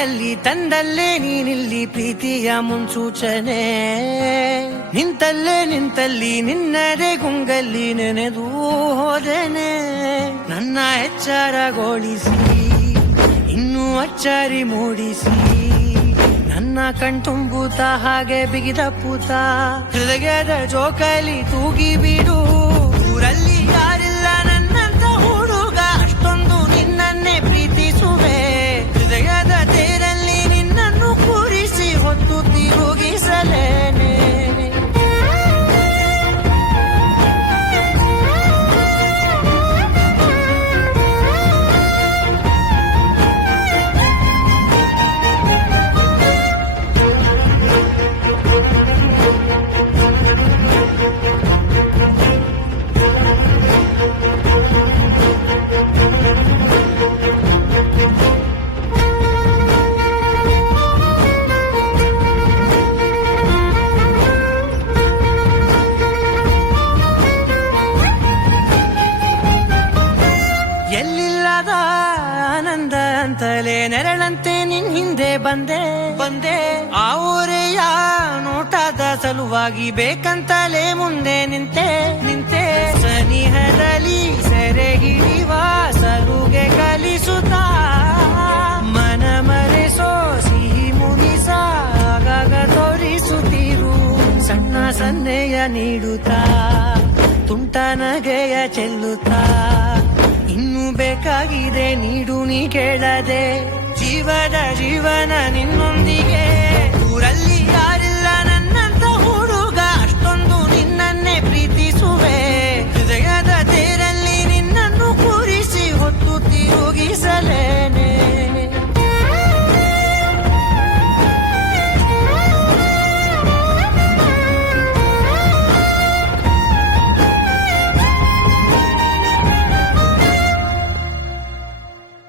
ಕೈಯಲ್ಲಿ ತಂದಲ್ಲೇ ನೀನಿಲ್ಲಿ ಪ್ರೀತಿಯ ಮುನ್ಸೂಚನೆ ನಿಂತಲ್ಲಿ ನಿನ್ನದೇ ಗುಂಗಲ್ಲಿ ನೆನೆದು ಹೋದೆನೆ ನನ್ನ ಎಚ್ಚರಗೊಳಿಸಿ ಇನ್ನೂ ಅಚ್ಚರಿ ಮೂಡಿಸಿ ನನ್ನ ಕಣ್ತುಂಬುತ್ತ ಹಾಗೆ ಬಿಗಿದ ಪೂತ ಹೃದಯದ ಜೋಕಾಲಿ ತೂಗಿ ಬಿಡು ಊರಲ್ಲಿ ಯಾರಿಲ್ಲ ನನ್ನಂತ ಹುಡುಗ ಅಷ್ಟೊಂದು ನಿನ್ನನ್ನೇ ಪ್ರೀತಿಸುವೆ ಹೃದಯದ ತೇರಲ್ಲಿ ನಿನ್ನನ್ನು ಕೂರಿಸಿ ಹೊತ್ತು ತಿರುಗಿಸಲೇನೆ ಎಲ್ಲಿಲ್ಲದ ಆನಂದ ಅಂತಲೇ ನೆರಳಂತೆ ನಿನ್ ಹಿಂದೆ ಬಂದೆ ಆ ಊರೆಯ ನೋಟದ ಸಲುವಾಗಿ ಬೇಕಂತಲೇ ಮುಂದೆ ನಿಂತೆ ಸನಿಹದಲ್ಲಿ ಸೆರೆ ಹಿಡಿವ ಸಲುಗೆ ಕಲಿಸುತ್ತಾ ಮನ ಮರೆಸೋ ಸಿಹಿ ಮುನಿಸ ಆಗಾಗ ತೋರಿಸುತ್ತಿರು ಸಣ್ಣ ಸನ್ನೆಯ ನೀಡುತ್ತಾ ತುಂಟ ನಗೆಯ ಚೆಲ್ಲುತ್ತಾ ಇನ್ನು ಬೇಕಾಗಿದೆ ನೀಡು ನೀ ಕೇಳದೆ ಜೀವನ ನಿನ್ನ